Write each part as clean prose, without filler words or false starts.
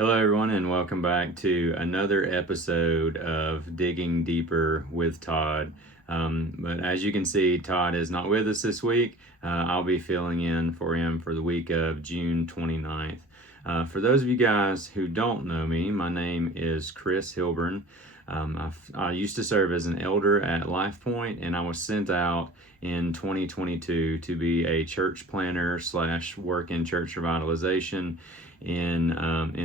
Hello, everyone, and welcome back to another episode of Digging Deeper with Todd. But as you can see, Todd is not with us this week. I'll be filling in for him for the week of June 29th. For those of you guys who don't know me, my name is Chris Hilburn. I used to serve as an elder at Life Point, and I was sent out in 2022 to be a church planner slash work in church revitalization in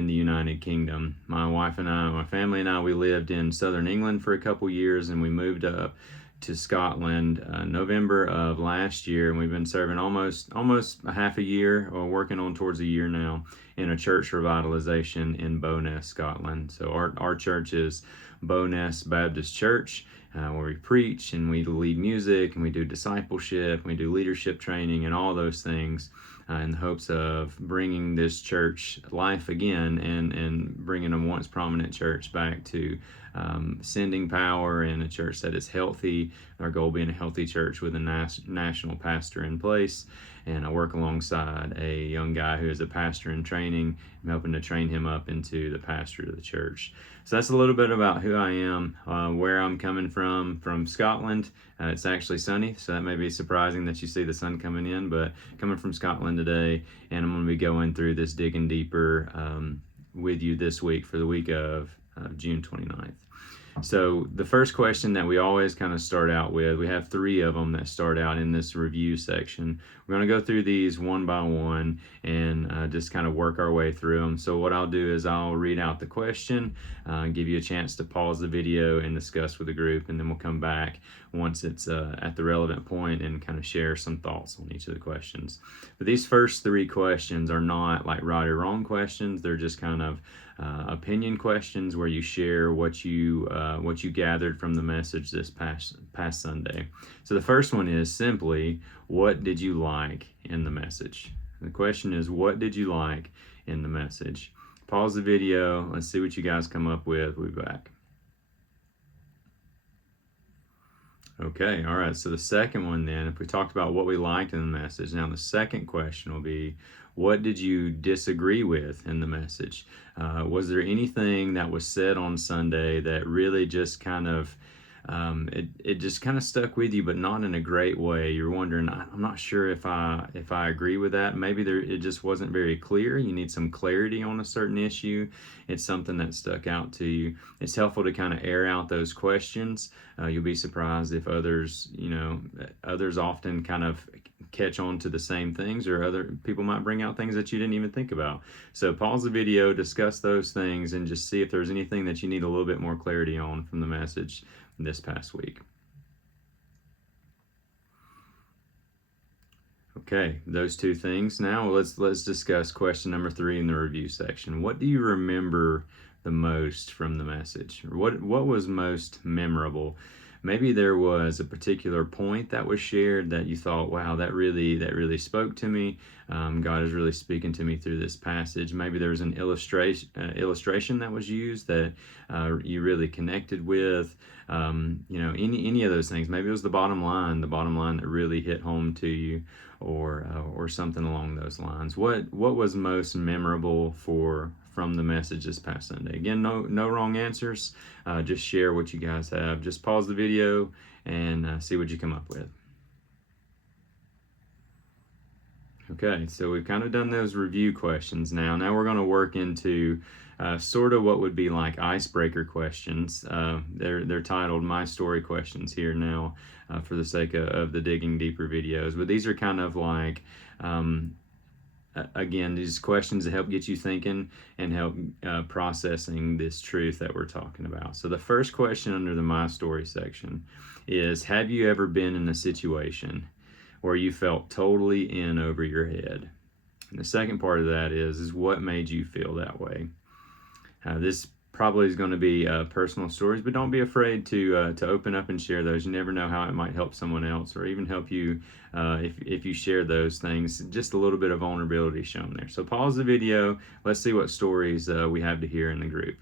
the United Kingdom. My wife and I, my family and I, we lived in southern England for a couple years, and we moved up to Scotland November of last year, and we've been serving almost a half a year, or working on towards a year now, in a church revitalization in Bowness, Scotland. So our church is Bowness Baptist Church, where we preach and we lead music and we do discipleship, and we do leadership training and all those things, in the hopes of bringing this church life again and bringing a once prominent church back to sending power and a church that is healthy. Our goal being a healthy church with a national pastor in place. And I work alongside a young guy who is a pastor in training. I'm helping to train him up into the pastor of the church. So that's a little bit about who I am, where I'm coming from Scotland. It's actually sunny, so that may be surprising that you see the sun coming in, but coming from Scotland today, and I'm going to be going through this Digging Deeper with you this week for the week of June 29th. So the first question that we always kind of start out with, we have 3 of them that start out in this review section. We're going to go through these one by one and just kind of work our way through them. So what I'll do is I'll read out the question, give you a chance to pause the video and discuss with the group, and then we'll come back once it's at the relevant point and kind of share some thoughts on each of the questions. But these first 3 questions are not like right or wrong questions. They're just kind of opinion questions where you share what you gathered from the message this past Sunday. So the first one is simply, what did you like in the message? The question is, what did you like in the message? Pause the video. Let's see what you guys come up with. We'll be back. Okay, all right. So the second one then, if we talked about what we liked in the message, now the second question will be, what did you disagree with in the message? Was there anything that was said on Sunday that really just kind of it just kind of stuck with you, but not in a great way? You're wondering, I'm not sure if I agree with that. Maybe it just wasn't very clear. You need some clarity on a certain issue. It's something that stuck out to you. It's helpful to kind of air out those questions. You'll be surprised if others often kind of catch on to the same things, or other people might bring out things that you didn't even think about. So pause the video, discuss those things, and just see if there's anything that you need a little bit more clarity on from the message this past week. Okay, those 2 things. Now let's discuss question number 3 in the review section. What do you remember the most from the message? What was most memorable? Maybe there was a particular point that was shared that you thought, wow, that really spoke to me. God is really speaking to me through this passage. Maybe there was an illustration that was used that you really connected with. Any of those things. Maybe it was the bottom line that really hit home to you, or something along those lines. What was most memorable from the message this past Sunday? Again, no wrong answers. Just share what you guys have. Just pause the video and see what you come up with. Okay, so we've kind of done those review questions now. Now we're going to work into sort of what would be like icebreaker questions. They're titled My Story Questions here now for the sake of the Digging Deeper videos. But these are kind of like, again, these questions that help get you thinking and help processing this truth that we're talking about. So the first question under the My Story section is, have you ever been in a situation where you felt totally in over your head? And the second part of that is what made you feel that way? This probably is going to be personal stories, but don't be afraid to open up and share those. You never know how it might help someone else, or even help you if you share those things. Just a little bit of vulnerability shown there. So pause the video. Let's see what stories we have to hear in the group.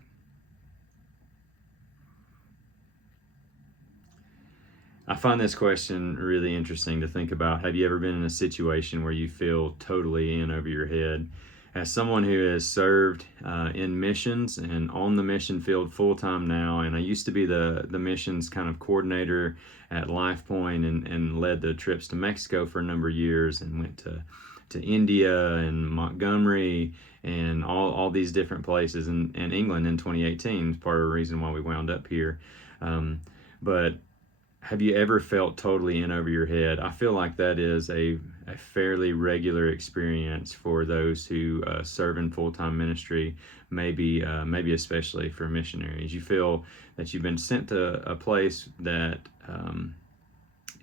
I find this question really interesting to think about. Have you ever been in a situation where you feel totally in over your head? as someone who has served in missions and on the mission field full time now, and I used to be the missions kind of coordinator at Life Point and led the trips to Mexico for a number of years and went to India and Montgomery and all these different places, and England in 2018 is part of the reason why we wound up here. But have you ever felt totally in over your head? I feel like that is a fairly regular experience for those who serve in full-time ministry, maybe especially for missionaries. You feel that you've been sent to a place that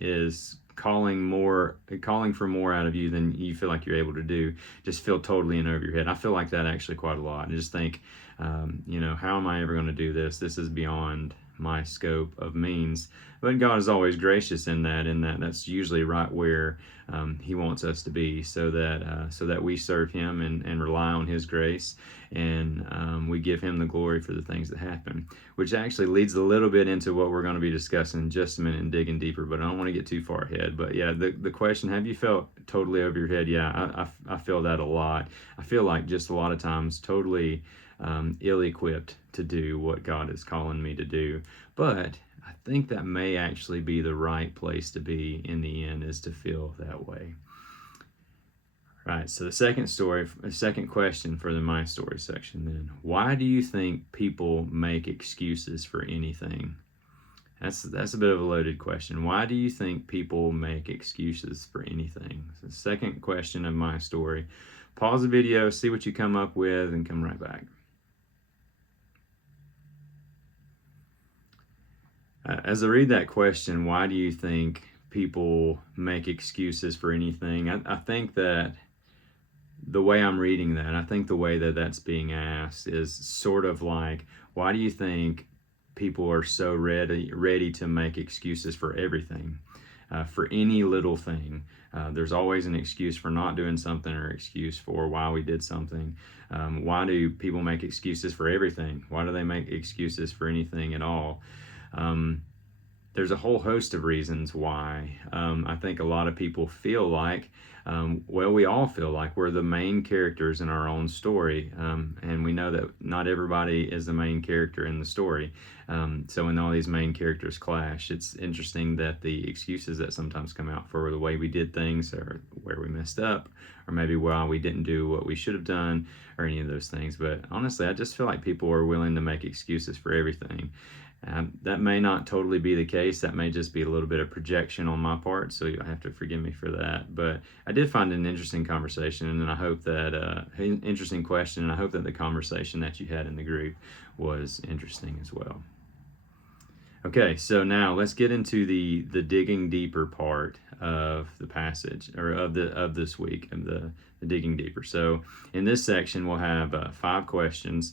is calling for more out of you than you feel like you're able to do. Just feel totally in over your head. I feel like that actually quite a lot. I just think, how am I ever going to do this? This is beyond my scope of means. But God is always gracious in that's usually right where He wants us to be, so that we serve Him and rely on His grace, and we give Him the glory for the things that happen, which actually leads a little bit into what we're going to be discussing in just a minute and digging deeper, but I don't want to get too far ahead. But yeah, the question, have you felt totally over your head? Yeah, I feel that a lot. I feel like just a lot of times totally ill-equipped to do what God is calling me to do. But I think that may actually be the right place to be in the end, is to feel that way. Right, so the second question for the My Story section then. Why do you think people make excuses for anything? That's a bit of a loaded question. Why do you think people make excuses for anything? So the second question of My Story. Pause the video, see what you come up with, and come right back. As I read that question, why do you think people make excuses for anything? I think that the way I'm reading that, I think the way that that's being asked is sort of like, why do you think people are so ready to make excuses for everything, for any little thing? There's always an excuse for not doing something or excuse for why we did something. Why do people make excuses for everything? Why do they make excuses for anything at all? There's a whole host of reasons why. I think a lot of people feel like, we all feel like we're the main characters in our own story, and we know that not everybody is the main character in the story. So when all these main characters clash, it's interesting that the excuses that sometimes come out for the way we did things, or where we messed up, or maybe why we didn't do what we should have done, or any of those things. But honestly, I just feel like people are willing to make excuses for everything. That may not totally be the case. That may just be a little bit of projection on my part, so you'll have to forgive me for that. But I did find an interesting conversation, and I hope that interesting question, and I hope that the conversation that you had in the group was interesting as well. Okay, so now let's get into the digging deeper part of the passage, or of this week, of the digging deeper. So in this section, we'll have 5 questions.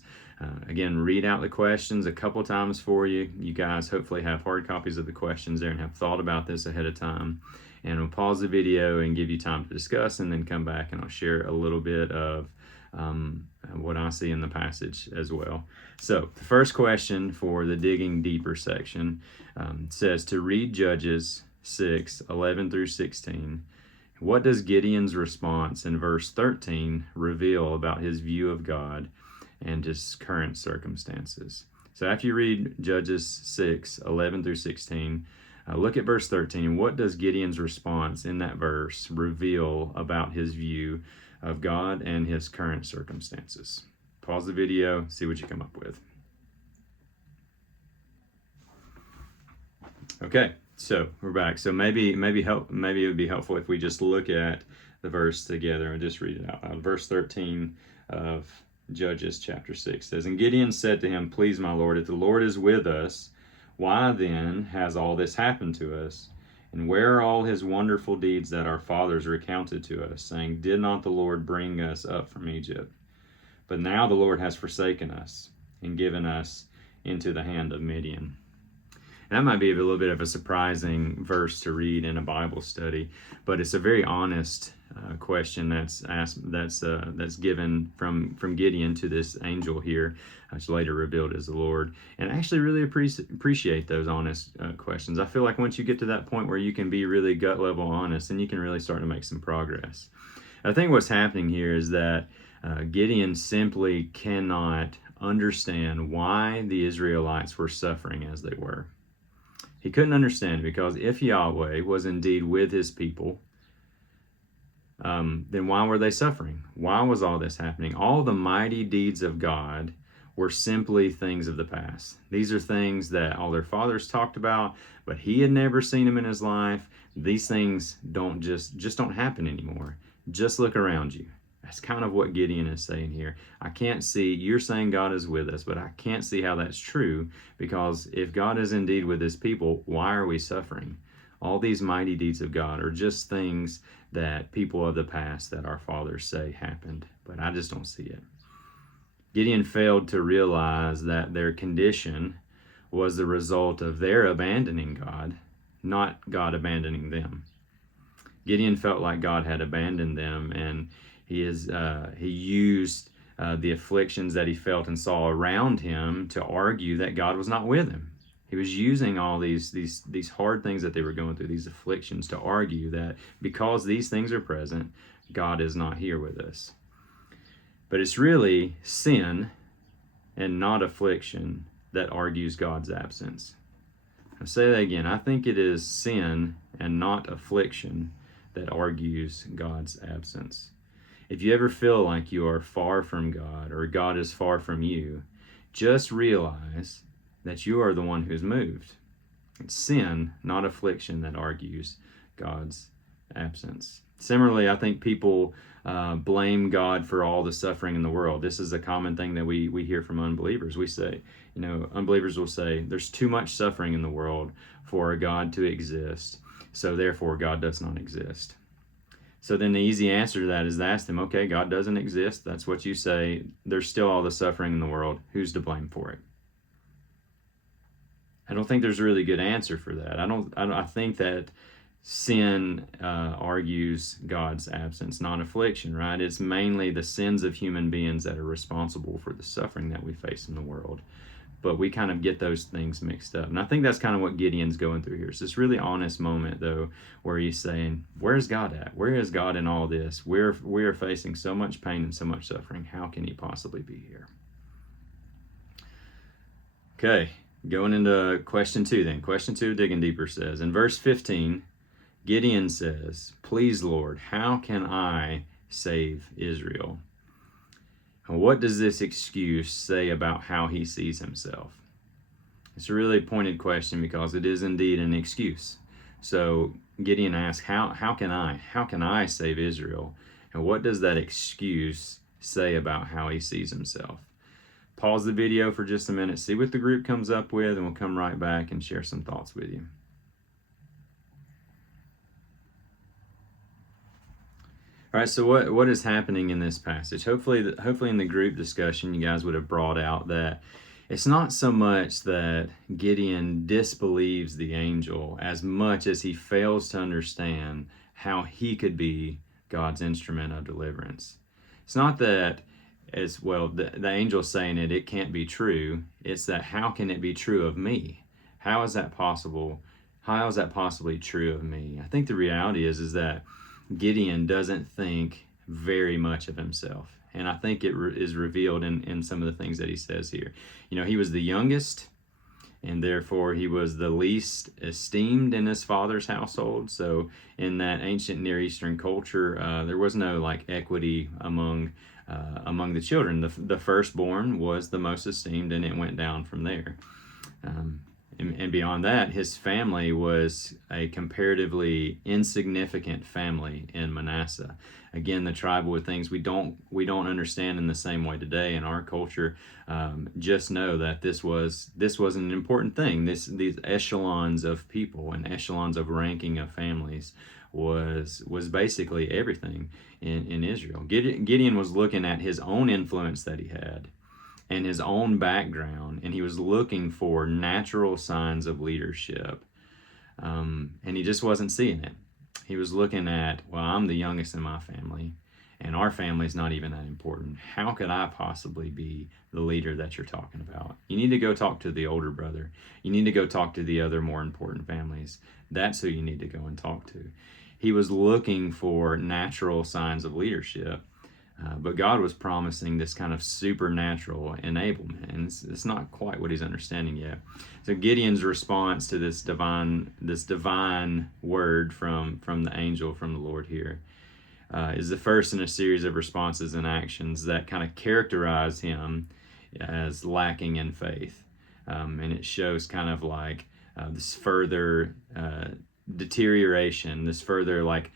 Again, read out the questions a couple times for you. You guys hopefully have hard copies of the questions there and have thought about this ahead of time. And we'll pause the video and give you time to discuss, and then come back and I'll share a little bit of what I see in the passage as well. So the first question for the digging deeper section says to read Judges 6:11 through 16. What does Gideon's response in verse 13 reveal about his view of God and his current circumstances? So after you read Judges 6:11 through 16, look at verse 13. What does Gideon's response in that verse reveal about his view of God and his current circumstances? Pause the video, see what you come up with. Okay, so we're back. So maybe it would be helpful if we just look at the verse together and just read it out loud. Verse 13 of Judges chapter 6 says, "And Gideon said to him, 'Please, my Lord, if the Lord is with us, why then has all this happened to us? And where are all his wonderful deeds that our fathers recounted to us, saying, Did not the Lord bring us up from Egypt? But now the Lord has forsaken us and given us into the hand of Midian.'" And that might be a little bit of a surprising verse to read in a Bible study, but it's a very honest question that's asked, that's given from Gideon to this angel here, which later revealed as the Lord. And I actually really appreciate those honest questions. I feel like once you get to that point where you can be really gut level honest, then you can really start to make some progress. I think what's happening here is that Gideon simply cannot understand why the Israelites were suffering as they were. He couldn't understand, because if Yahweh was indeed with his people, then why were they suffering? Why was all this happening? All the mighty deeds of God were simply things of the past. These are things that all their fathers talked about, but he had never seen them in his life. These things don't just don't happen anymore. Just look around you. That's kind of what Gideon is saying here. I can't see, you're saying God is with us, but I can't see how that's true, because if God is indeed with his people, why are we suffering? All these mighty deeds of God are just things that people of the past that our fathers say happened, but I just don't see it. Gideon failed to realize that their condition was the result of their abandoning God, not God abandoning them. Gideon felt like God had abandoned them, and he used the afflictions that he felt and saw around him to argue that God was not with him. He was using all these hard things that they were going through, these afflictions, to argue that because these things are present, God is not here with us. But it's really sin and not affliction that argues God's absence. I'll say that again. I think it is sin and not affliction that argues God's absence. If you ever feel like you are far from God, or God is far from you, just realize that you are the one who's moved. It's sin, not affliction, that argues God's absence. Similarly, I think people blame God for all the suffering in the world. This is a common thing that we hear from unbelievers. We say, unbelievers will say, there's too much suffering in the world for a God to exist, so therefore God does not exist. So then the easy answer to that is to ask them, okay, God doesn't exist. That's what you say. There's still all the suffering in the world. Who's to blame for it? I don't think there's a really good answer for that. I think that sin argues God's absence, not affliction, right? It's mainly the sins of human beings that are responsible for the suffering that we face in the world. But we kind of get those things mixed up. And I think that's kind of what Gideon's going through here. It's this really honest moment, though, where he's saying, where's God at? Where is God in all this? We are facing so much pain and so much suffering. How can he possibly be here? Okay, going into question 2 then. Question 2, Digging Deeper, says, in verse 15, Gideon says, please, Lord, how can I save Israel? And what does this excuse say about how he sees himself? It's a really pointed question, because it is indeed an excuse. So Gideon asks, how can I save Israel? And what does that excuse say about how he sees himself? Pause the video for just a minute, see what the group comes up with, and we'll come right back and share some thoughts with you. All right, so what is happening in this passage? Hopefully in the group discussion, you guys would have brought out that it's not so much that Gideon disbelieves the angel as much as he fails to understand how he could be God's instrument of deliverance. It's not that, as well, the angel saying it can't be true. It's that, how can it be true of me? How is that possible? How is that possibly true of me? I think the reality is that Gideon doesn't think very much of himself. And I think it is revealed in some of the things that he says here. He was the youngest, and therefore he was the least esteemed in his father's household. So in that ancient Near Eastern culture, there was no equity among the children. The firstborn was the most esteemed, and it went down from there. And beyond that, his family was a comparatively insignificant family in Manasseh. Again, the tribal with things we don't understand in the same way today in our culture. Just know that this was an important thing. These echelons of people and echelons of ranking of families was basically everything in Israel. Gideon was looking at his own influence that he had and his own background, and he was looking for natural signs of leadership, and he just wasn't seeing it. He was looking at, well, I'm the youngest in my family, and our family's not even that important. How could I possibly be the leader that you're talking about? You need to go talk to the older brother. You need to go talk to the other more important families. That's who you need to go and talk to. he was looking for natural signs of leadership. But God was promising this kind of supernatural enablement, and it's not quite what he's understanding yet. So Gideon's response to this divine word from the angel, from the Lord here, is the first in a series of responses and actions that kind of characterize him as lacking in faith. And it shows kind of like this further deterioration, this further like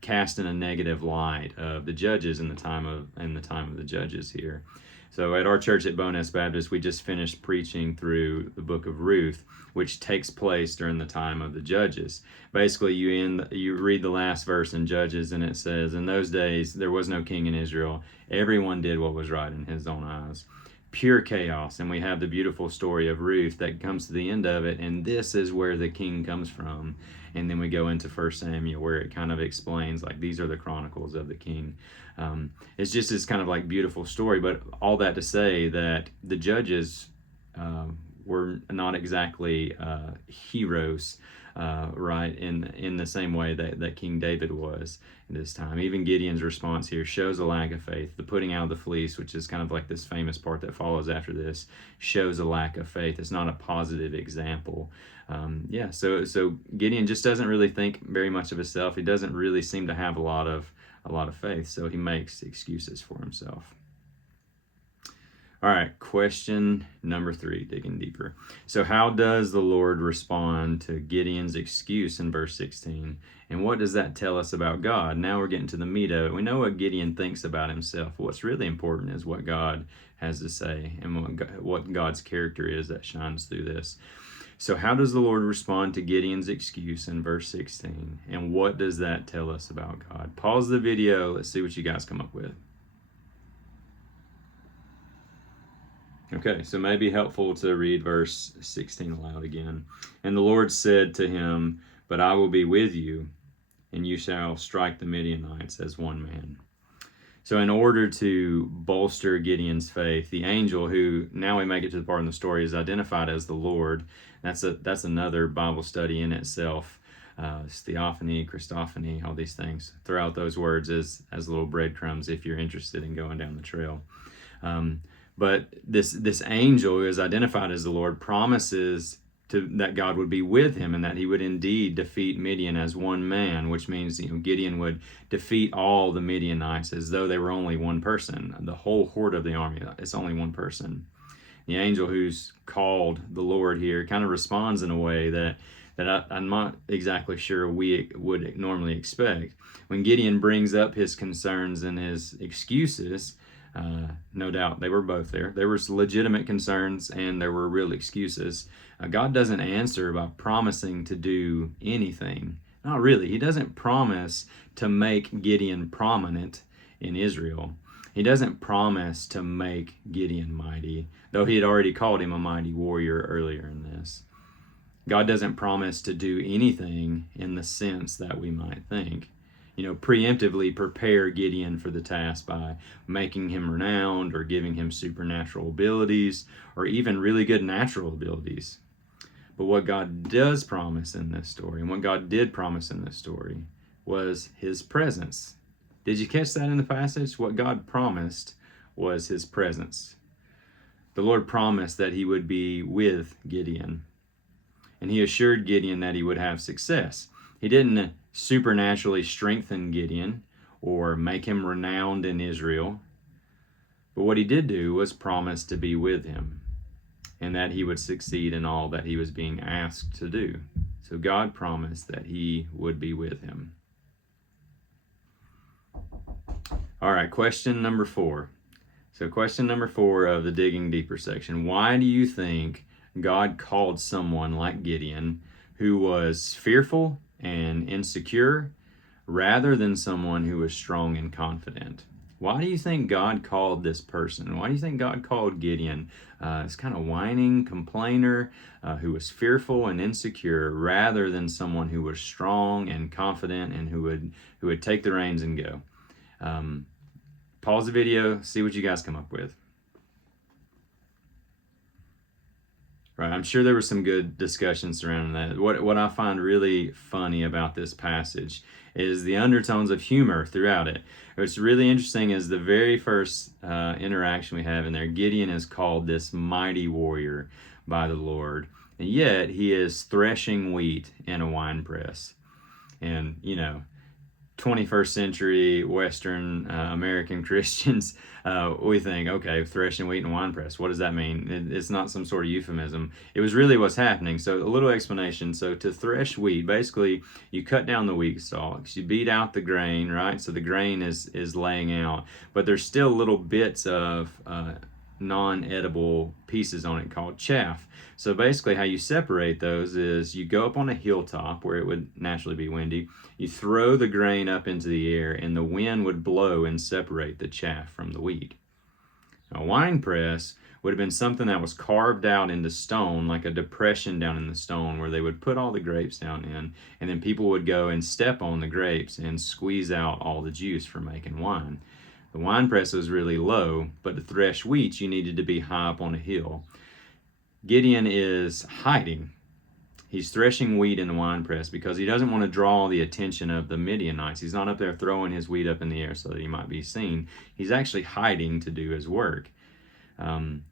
cast in a negative light of the judges in the time of the judges here. So at our church at Bowness Baptist, we just finished preaching through the book of Ruth, which takes place during the time of the judges. Basically, you read the last verse in Judges, and it says, "In those days there was no king in Israel. Everyone did what was right in his own eyes." Pure chaos. And we have the beautiful story of Ruth that comes to the end of it, and this is where the king comes from. And then we go into 1 Samuel, where it kind of explains, like, these are the chronicles of the king. It's just this kind of like beautiful story, but all that to say that the judges were not exactly heroes, right, in the same way that King David was at this time. Even Gideon's response here shows a lack of faith. The putting out of the fleece, which is kind of like this famous part that follows after this, shows a lack of faith. It's not a positive example. So Gideon just doesn't really think very much of himself. He doesn't really seem to have a lot of faith, so he makes excuses for himself. All right, question number 3, digging deeper. So how does the Lord respond to Gideon's excuse in verse 16? And what does that tell us about God? Now we're getting to the meat of it. We know what Gideon thinks about himself. What's really important is what God has to say and what God's character is that shines through this. So how does the Lord respond to Gideon's excuse in verse 16? And what does that tell us about God? Pause the video. Let's see what you guys come up with. Okay, so it may be helpful to read verse 16 aloud again. "And the Lord said to him, 'But I will be with you, and you shall strike the Midianites as one man.'" So in order to bolster Gideon's faith, the angel, who now we make it to the part in the story, is identified as the Lord. That's another Bible study in itself. It's theophany, Christophany, all these things. Throw out those words as little breadcrumbs if you're interested in going down the trail. But this angel, who is identified as the Lord, promises that God would be with him and that he would indeed defeat Midian as one man, which means Gideon would defeat all the Midianites as though they were only one person. The whole horde of the army, it's only one person. The angel who's called the Lord here kind of responds in a way that I'm not exactly sure we would normally expect. When Gideon brings up his concerns and his excuses, no doubt they were both there. There were legitimate concerns and there were real excuses. God doesn't answer by promising to do anything. Not really. He doesn't promise to make Gideon prominent in Israel. He doesn't promise to make Gideon mighty, though he had already called him a mighty warrior earlier in this. God doesn't promise to do anything in the sense that we might think. Preemptively prepare Gideon for the task by making him renowned or giving him supernatural abilities or even really good natural abilities. But what God does promise in this story, and what God did promise in this story, was his presence. Did you catch that in the passage? What God promised was his presence. The Lord promised that he would be with Gideon, and he assured Gideon that he would have success. He didn't supernaturally strengthen Gideon or make him renowned in Israel. But what he did do was promise to be with him and that he would succeed in all that he was being asked to do. So God promised that he would be with him. All right, question number 4. So question number 4 of the Digging Deeper section. Why do you think God called someone like Gideon, who was fearful and insecure, rather than someone who was strong and confident? Why do you think God called this person? Why do you think God called Gideon, this kind of whining complainer who was fearful and insecure, rather than someone who was strong and confident and who would take the reins and go? Pause the video, see what you guys come up with. Right, I'm sure there was some good discussion surrounding that. What I find really funny about this passage is the undertones of humor throughout it. What's really interesting is the very first interaction we have in there. Gideon is called this mighty warrior by the Lord, and yet he is threshing wheat in a wine press. And 21st century Western American Christians, we think, okay, threshing wheat in a wine press. What does that mean? It's not some sort of euphemism. It was really what's happening. So a little explanation. So to thresh wheat, basically you cut down the wheat stalks, you beat out the grain, right? So the grain is laying out, but there's still little bits of non-edible pieces on it called chaff. So basically how you separate those is you go up on a hilltop where it would naturally be windy, you throw the grain up into the air, and the wind would blow and separate the chaff from the wheat. A wine press would have been something that was carved out into stone, like a depression down in the stone where they would put all the grapes down in, and then people would go and step on the grapes and squeeze out all the juice for making wine. The wine press was really low, but to thresh wheat, you needed to be high up on a hill. Gideon is hiding. He's threshing wheat in the wine press because he doesn't want to draw the attention of the Midianites. He's not up there throwing his wheat up in the air so that he might be seen. He's actually hiding to do his work. And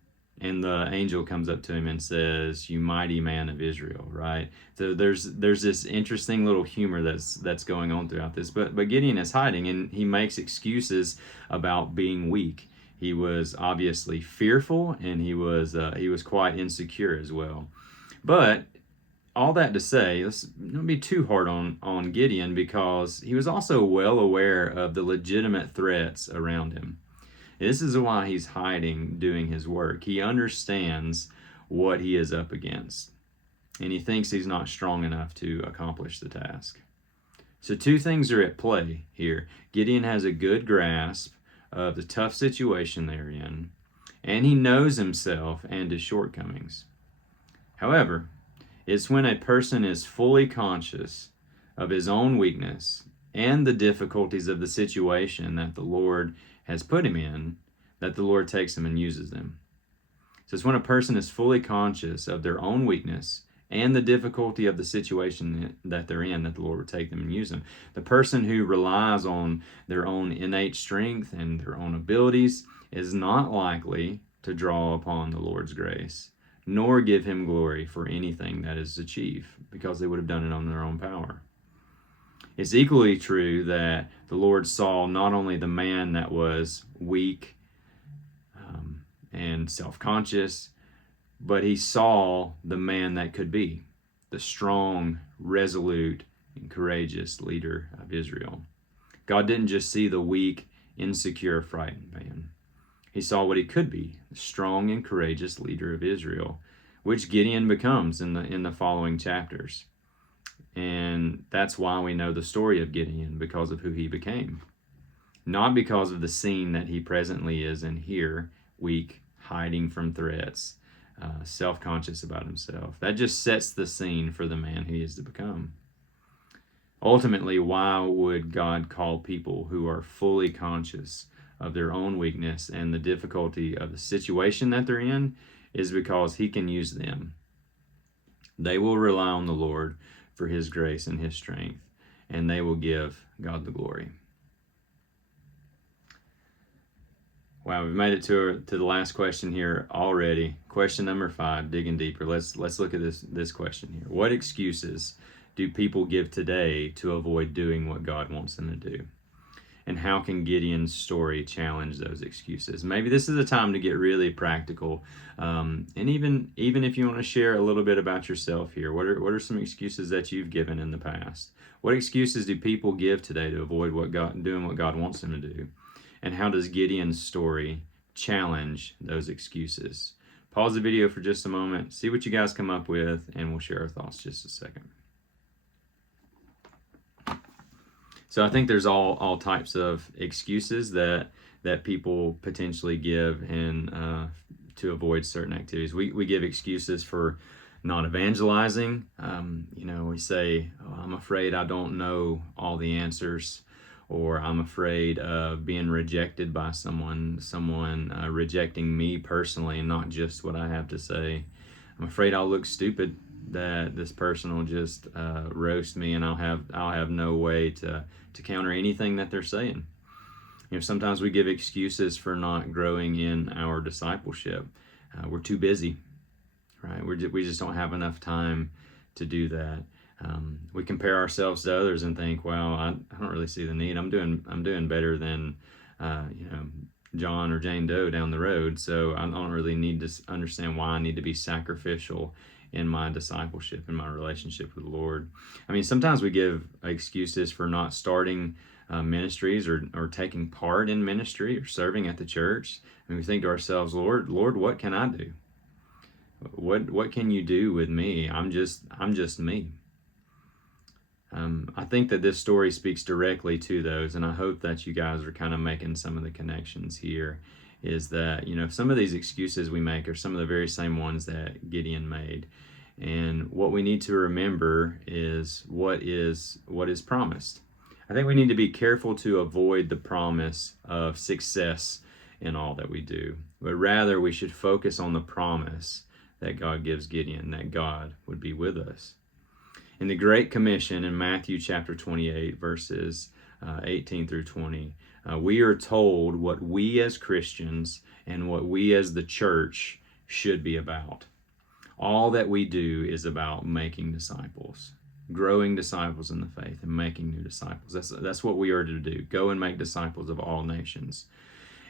the angel comes up to him and says, "You mighty man of Israel," right? So there's this interesting little humor that's going on throughout this. But Gideon is hiding, and he makes excuses about being weak. He was obviously fearful, and he was quite insecure as well. But all that to say, let's not be too hard on Gideon, because he was also well aware of the legitimate threats around him. This is why he's hiding, doing his work. He understands what he is up against, and he thinks he's not strong enough to accomplish the task. So two things are at play here. Gideon has a good grasp of the tough situation they're in, and he knows himself and his shortcomings. However, it's when a person is fully conscious of his own weakness and the difficulties of the situation that the Lord has put him in that the Lord takes him and uses them. So it's when a person is fully conscious of their own weakness and the difficulty of the situation that they're in that the Lord will take them and use them. The person who relies on their own innate strength and their own abilities is not likely to draw upon the Lord's grace, nor give him glory for anything that is achieved, because they would have done it on their own power. It's equally true that the Lord saw not only the man that was weak and self-conscious, but he saw the man that could be the strong, resolute, and courageous leader of Israel. God didn't just see the weak, insecure, frightened man. He saw what he could be, the strong and courageous leader of Israel, which Gideon becomes in the following chapters. And that's why we know the story of Gideon, because of who he became. Not because of the scene that he presently is in here, weak, hiding from threats, self-conscious about himself. That just sets the scene for the man he is to become. Ultimately, why would God call people who are fully conscious of their own weakness and the difficulty of the situation that they're in? Is because he can use them. They will rely on the Lord for his grace and his strength, and they will give God the glory. Wow, we've made it to the last question here already. Question number 5, digging deeper. Let's look at this question here. What excuses do people give today to avoid doing what God wants them to do? And how can Gideon's story challenge those excuses? Maybe this is a time to get really practical. And even if you want to share a little bit about yourself here, what are some excuses that you've given in the past? What excuses do people give today to avoid doing what God wants them to do? And how does Gideon's story challenge those excuses? Pause the video for just a moment, see what you guys come up with, and we'll share our thoughts just a second. So I think there's all types of excuses that people potentially give and to avoid certain activities. We give excuses for not evangelizing. We say, "Oh, I'm afraid I don't know all the answers," or "I'm afraid of being rejected by someone rejecting me personally and not just what I have to say. I'm afraid I'll look stupid that this person will just roast me, and I'll have no way to counter anything that they're saying. Sometimes we give excuses for not growing in our discipleship. We're too busy, right? We just don't have enough time to do that. We compare ourselves to others and think, well, I don't really see the need. I'm doing better than John or Jane Doe down the road, so I don't really need to understand why I need to be sacrificial in my discipleship, in my relationship with the Lord. I mean, sometimes we give excuses for not starting ministries or taking part in ministry or serving at the church. And we think to ourselves, Lord, what can I do? What can you do with me? I'm just me. I think that this story speaks directly to those, and I hope that you guys are kind of making some of the connections here. Is that, some of these excuses we make are some of the very same ones that Gideon made. And what we need to remember is what is promised. I think we need to be careful to avoid the promise of success in all that we do, but rather we should focus on the promise that God gives Gideon, that God would be with us. In the Great Commission in Matthew chapter 28, verses 18 through 20, we are told what we as Christians and what we as the church should be about. All that we do is about making disciples, growing disciples in the faith, and making new disciples. That's what we are to do. Go and make disciples of all nations.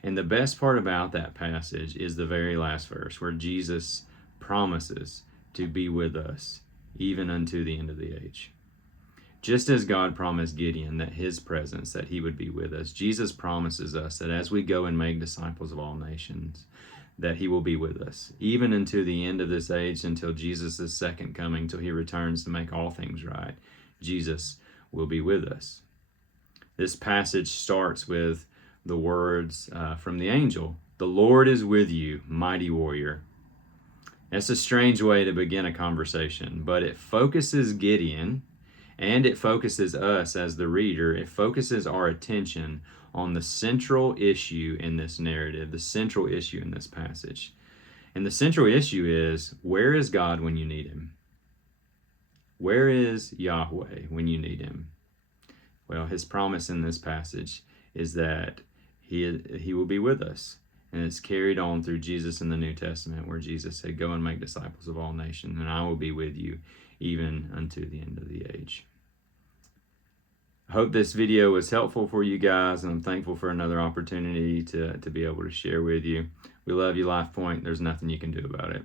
And the best part about that passage is the very last verse, where Jesus promises to be with us even unto the end of the age. Just as God promised Gideon that his presence, that he would be with us, Jesus promises us that as we go and make disciples of all nations, that he will be with us, even unto the end of this age, until Jesus' second coming, till he returns to make all things right. Jesus will be with us. This passage starts with the words from the angel, "The Lord is with you, mighty warrior." That's a strange way to begin a conversation, but it focuses Gideon, and it focuses us as the reader. It focuses our attention on the central issue in this narrative, the central issue in this passage. And the central issue is, where is God when you need him? Where is Yahweh when you need him? Well, his promise in this passage is that he will be with us. And it's carried on through Jesus in the New Testament, where Jesus said, "Go and make disciples of all nations, and I will be with you even unto the end of the age." I hope this video was helpful for you guys, and I'm thankful for another opportunity to be able to share with you. We love you, LifePoint. There's nothing you can do about it.